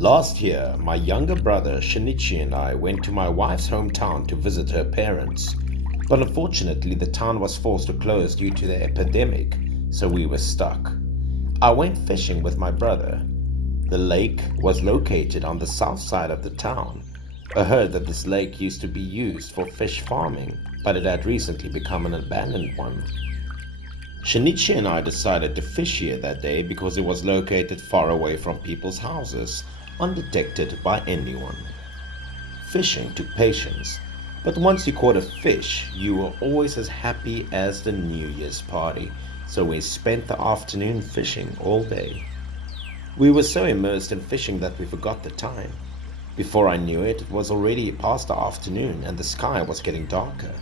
Last year, my younger brother Shinichi and I went to my wife's hometown to visit her parents. But unfortunately, the town was forced to close due to the epidemic, so we were stuck. I went fishing with my brother. The lake was located on the south side of the town. I heard that this lake used to be used for fish farming, but it had recently become an abandoned one. Shinichi and I decided to fish here that day because it was located far away from people's houses, undetected by anyone. Fishing took patience, but once you caught a fish, you were always as happy as the New Year's party, so we spent the afternoon fishing all day. We were so immersed in fishing that we forgot the time. Before I knew it, it was already past the afternoon and the sky was getting darker.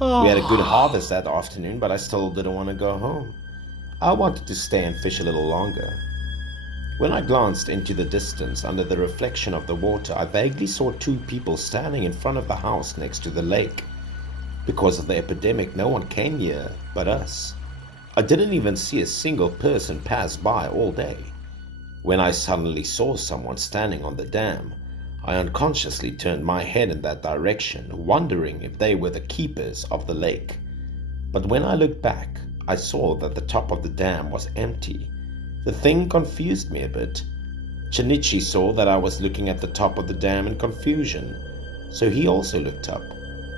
We had a good harvest that afternoon, but I still didn't want to go home. I wanted to stay and fish a little longer. When I glanced into the distance under the reflection of the water, I vaguely saw two people standing in front of the house next to the lake. Because of the epidemic, no one came here but us. I didn't even see a single person pass by all day. When I suddenly saw someone standing on the dam, I unconsciously turned my head in that direction, wondering if they were the keepers of the lake. But when I looked back, I saw that the top of the dam was empty. The thing confused me a bit. Shinichi saw that I was looking at the top of the dam in confusion, so he also looked up,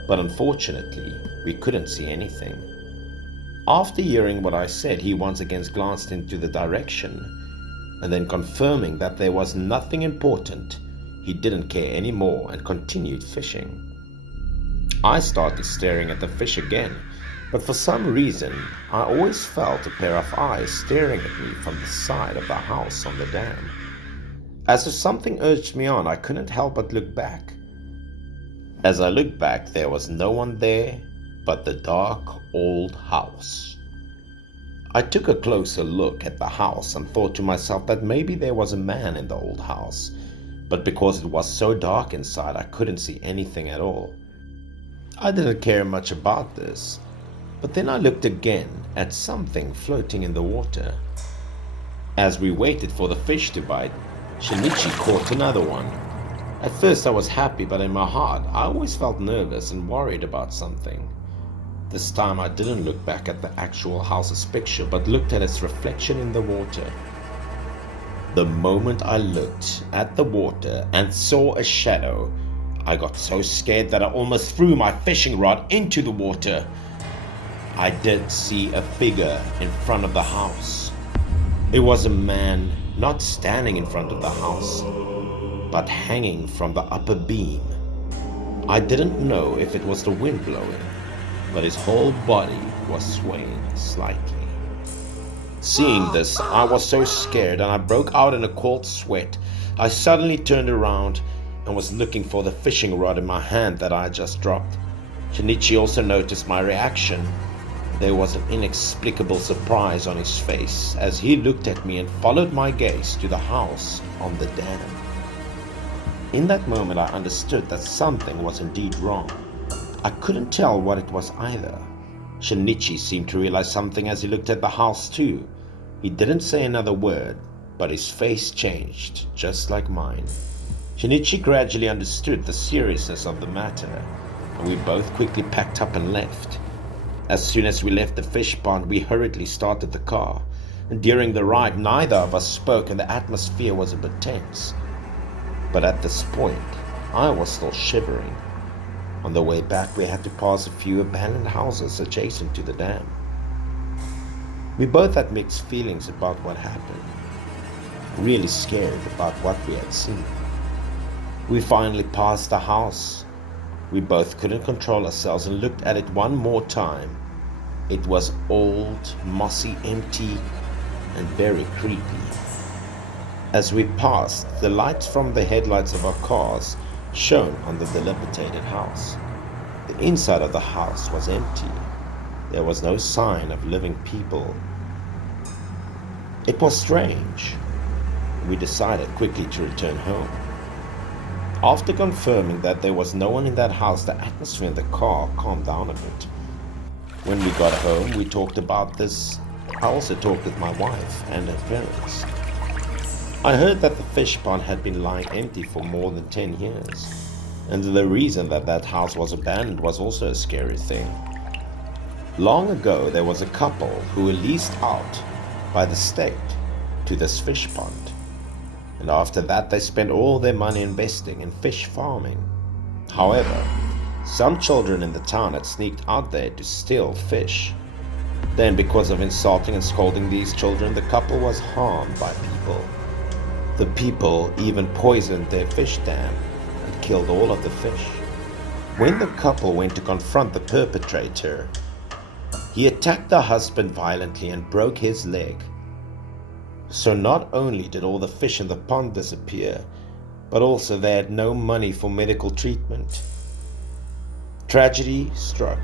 but unfortunately, we couldn't see anything. After hearing what I said, he once again glanced into the direction, and then confirming that there was nothing important, he didn't care anymore and continued fishing. I started staring at the fish again, but for some reason, I always felt a pair of eyes staring at me from the side of the house on the dam. As if something urged me on, I couldn't help but look back. As I looked back, there was no one there but the dark old house. I took a closer look at the house and thought to myself that maybe there was a man in the old house, but because it was so dark inside, I couldn't see anything at all. I didn't care much about this. But then I looked again at something floating in the water. As we waited for the fish to bite, Shinichi caught another one. At first I was happy, but in my heart I always felt nervous and worried about something. This time I didn't look back at the actual house's picture, but looked at its reflection in the water. The moment I looked at the water and saw a shadow, I got so scared that I almost threw my fishing rod into the water. I did see a figure in front of the house. It was a man not standing in front of the house, but hanging from the upper beam. I didn't know if it was the wind blowing, but his whole body was swaying slightly. Seeing this, I was so scared and I broke out in a cold sweat. I suddenly turned around and was looking for the fishing rod in my hand that I had just dropped. Shinichi also noticed my reaction. There was an inexplicable surprise on his face as he looked at me and followed my gaze to the house on the dam. In that moment, I understood that something was indeed wrong. I couldn't tell what it was either. Shinichi seemed to realize something as he looked at the house too. He didn't say another word, but his face changed, just like mine. Shinichi gradually understood the seriousness of the matter, and we both quickly packed up and left. As soon as we left the fish pond, we hurriedly started the car, and during the ride, neither of us spoke and the atmosphere was a bit tense. But at this point, I was still shivering. On the way back, we had to pass a few abandoned houses adjacent to the dam. We both had mixed feelings about what happened, really scared about what we had seen. We finally passed the house. We both couldn't control ourselves and looked at it one more time. It was old, mossy, empty, and very creepy. As we passed, the lights from the headlights of our cars shone on the dilapidated house. The inside of the house was empty. There was no sign of living people. It was strange. We decided quickly to return home. After confirming that there was no one in that house, the atmosphere in the car calmed down a bit. When we got home, we talked about this. I also talked with my wife and her parents. I heard that the fish pond had been lying empty for more than 10 years, and the reason that that house was abandoned was also a scary thing. Long ago, there was a couple who were leased out by the state to this fish pond, and after that, they spent all their money investing in fish farming. However, some children in the town had sneaked out there to steal fish. Then, because of insulting and scolding these children, the couple was harmed by people. The people even poisoned their fish dam and killed all of the fish. When the couple went to confront the perpetrator, he attacked the husband violently and broke his leg. So not only did all the fish in the pond disappear, but also they had no money for medical treatment. Tragedy struck.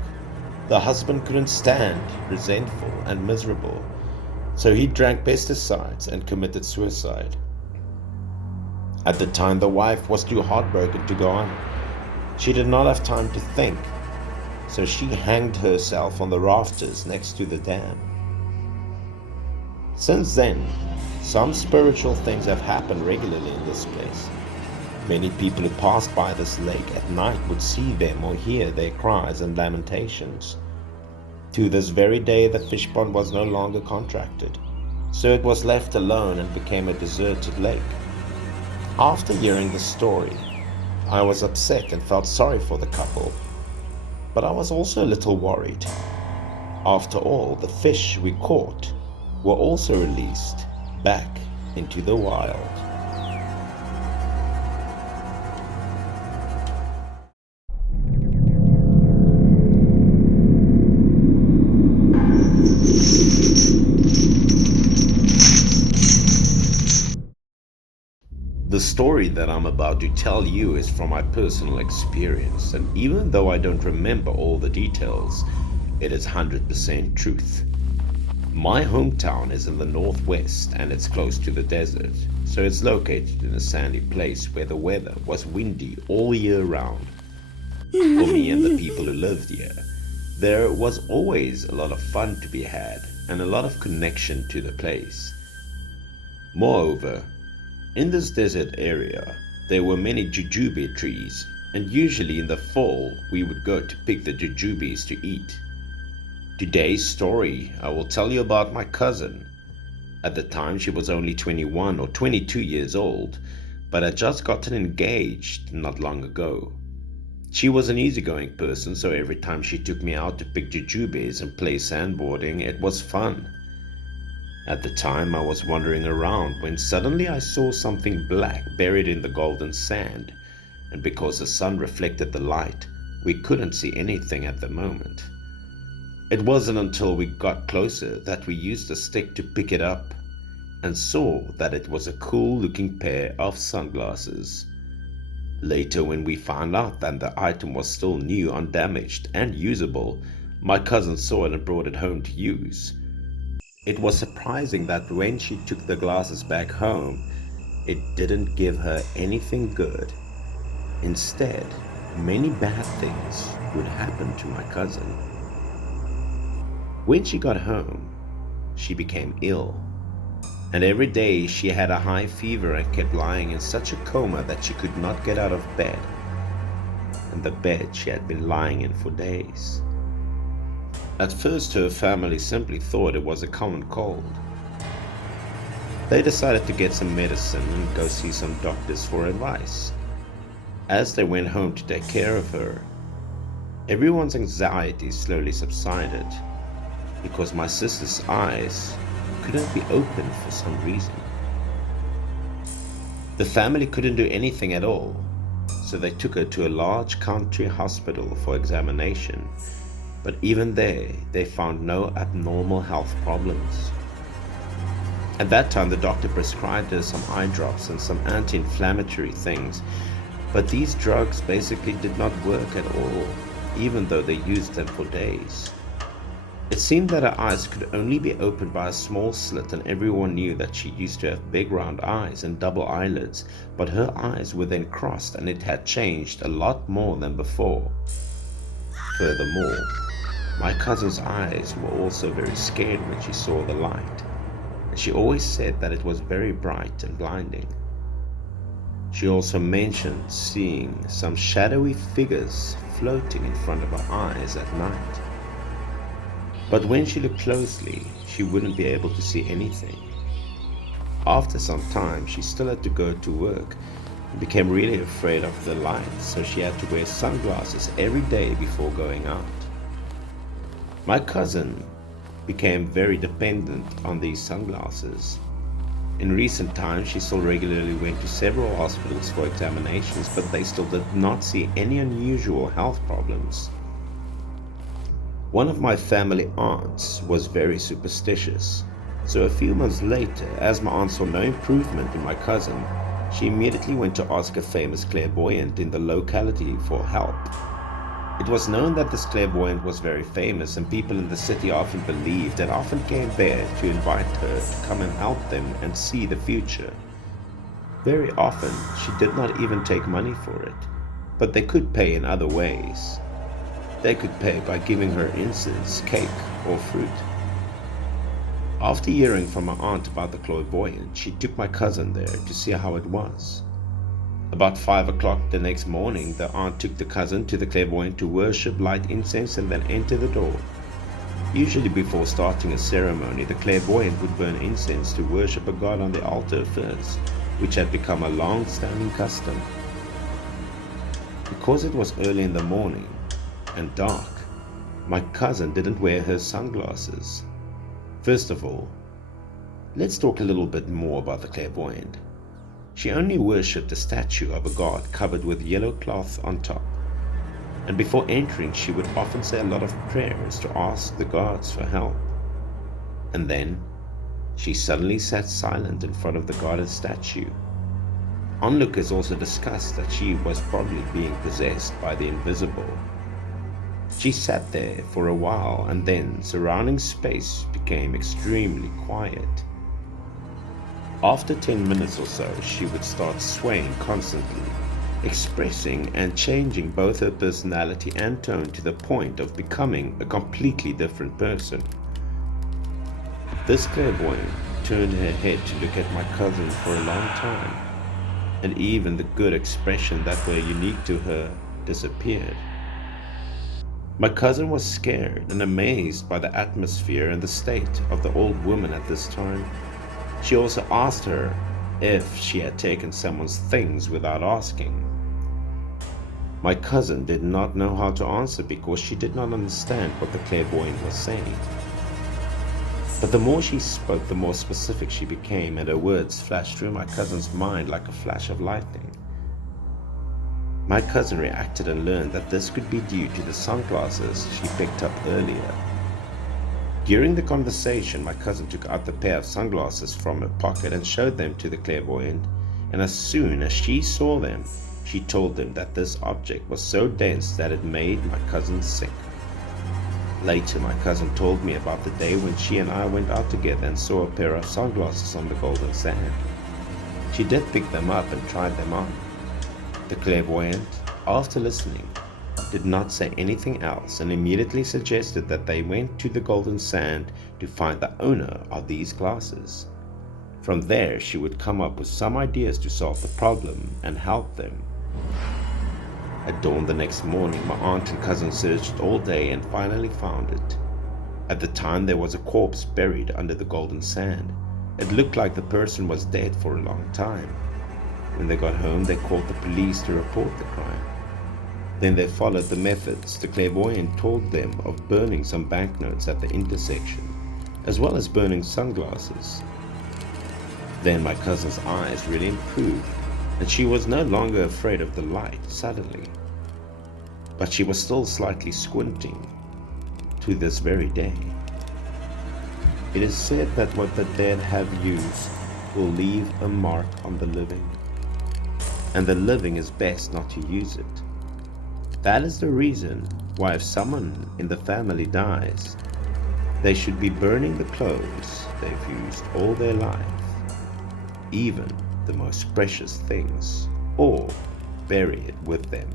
The husband couldn't stand, resentful and miserable, so he drank pesticides and committed suicide. At the time, the wife was too heartbroken to go on. She did not have time to think, so she hanged herself on the rafters next to the dam. Since then, some spiritual things have happened regularly in this place. Many people who passed by this lake at night would see them or hear their cries and lamentations. To this very day, the fish pond was no longer contracted, so it was left alone and became a deserted lake. After hearing the story, I was upset and felt sorry for the couple, but I was also a little worried. After all, the fish we caught were also released back into the wild. The story that I'm about to tell you is from my personal experience, and even though I don't remember all the details, it is 100% truth. My hometown is in the northwest and it's close to the desert, so it's located in a sandy place where the weather was windy all year round. For me and the people who lived here, there was always a lot of fun to be had and a lot of connection to the place. Moreover, in this desert area, there were many jujube trees, and usually in the fall we would go to pick the jujubes to eat. Today's story, I will tell you about my cousin. At the time she was only 21 or 22 years old, but had just gotten engaged not long ago. She was an easygoing person, so every time she took me out to pick jujubes and play sandboarding, it was fun. At the time, I was wandering around when suddenly I saw something black buried in the golden sand, and because the sun reflected the light, we couldn't see anything at the moment. It wasn't until we got closer that we used a stick to pick it up and saw that it was a cool-looking pair of sunglasses. Later, when we found out that the item was still new, undamaged, and usable, my cousin saw it and brought it home to use. It was surprising that when she took the glasses back home, it didn't give her anything good. Instead, many bad things would happen to my cousin. When she got home, she became ill, and every day she had a high fever and kept lying in such a coma that she could not get out of bed, and the bed she had been lying in for days. At first, her family simply thought it was a common cold. They decided to get some medicine and go see some doctors for advice. As they went home to take care of her, everyone's anxiety slowly subsided because my sister's eyes couldn't be opened for some reason. The family couldn't do anything at all, so they took her to a large country hospital for examination. But even there, they found no abnormal health problems. At that time, the doctor prescribed her some eye drops and some anti-inflammatory things, but these drugs basically did not work at all, even though they used them for days. It seemed that her eyes could only be opened by a small slit, and everyone knew that she used to have big round eyes and double eyelids, but her eyes were then crossed and it had changed a lot more than before. Furthermore, my cousin's eyes were also very scared when she saw the light. She always said that it was very bright and blinding. She also mentioned seeing some shadowy figures floating in front of her eyes at night. But when she looked closely, she wouldn't be able to see anything. After some time, she still had to go to work and became really afraid of the light, so she had to wear sunglasses every day before going out. My cousin became very dependent on these sunglasses. In recent times, she still regularly went to several hospitals for examinations, but they still did not see any unusual health problems. One of my family aunts was very superstitious, so a few months later, as my aunt saw no improvement in my cousin, she immediately went to ask a famous clairvoyant in the locality for help. It was known that this clairvoyant was very famous, and people in the city often believed and often came there to invite her to come and help them and see the future. Very often, she did not even take money for it, but they could pay in other ways. They could pay by giving her incense, cake, or fruit. After hearing from my aunt about the clairvoyant, she took my cousin there to see how it was. About 5 o'clock the next morning, the aunt took the cousin to the clairvoyant to worship, light incense, and then enter the door. Usually before starting a ceremony, the clairvoyant would burn incense to worship a god on the altar first, which had become a long-standing custom. Because it was early in the morning and dark, my cousin didn't wear her sunglasses. First of all, let's talk a little bit more about the clairvoyant. She only worshipped a statue of a god covered with yellow cloth on top. And before entering, she would often say a lot of prayers to ask the gods for help. And then, she suddenly sat silent in front of the goddess statue. Onlookers also discussed that she was probably being possessed by the invisible. She sat there for a while, and then surrounding space became extremely quiet. After 10 minutes or so, she would start swaying constantly, expressing and changing both her personality and tone to the point of becoming a completely different person. This clairvoyant turned her head to look at my cousin for a long time, and even the good expression that were unique to her disappeared. My cousin was scared and amazed by the atmosphere and the state of the old woman at this time. She also asked her if she had taken someone's things without asking. My cousin did not know how to answer because she did not understand what the clairvoyant was saying. But the more she spoke, the more specific she became, and her words flashed through my cousin's mind like a flash of lightning. My cousin reacted and learned that this could be due to the sunglasses she picked up earlier. During the conversation, my cousin took out the pair of sunglasses from her pocket and showed them to the clairvoyant, and as soon as she saw them, she told them that this object was so dense that it made my cousin sick. Later, my cousin told me about the day when she and I went out together and saw a pair of sunglasses on the golden sand. She did pick them up and tried them on. The clairvoyant, after listening, did not say anything else and immediately suggested that they went to the golden sand to find the owner of these glasses. From there, she would come up with some ideas to solve the problem and help them. At dawn the next morning, my aunt and cousin searched all day and finally found it. At the time, there was a corpse buried under the golden sand. It looked like the person was dead for a long time. When they got home, they called the police to report the crime. Then they followed the methods the clairvoyant told them of burning some banknotes at the intersection, as well as burning sunglasses. Then my cousin's eyes really improved, and she was no longer afraid of the light suddenly. But she was still slightly squinting to this very day. It is said that what the dead have used will leave a mark on the living, and the living is best not to use it. That is the reason why if someone in the family dies, they should be burning the clothes they've used all their life, even the most precious things, or bury it with them.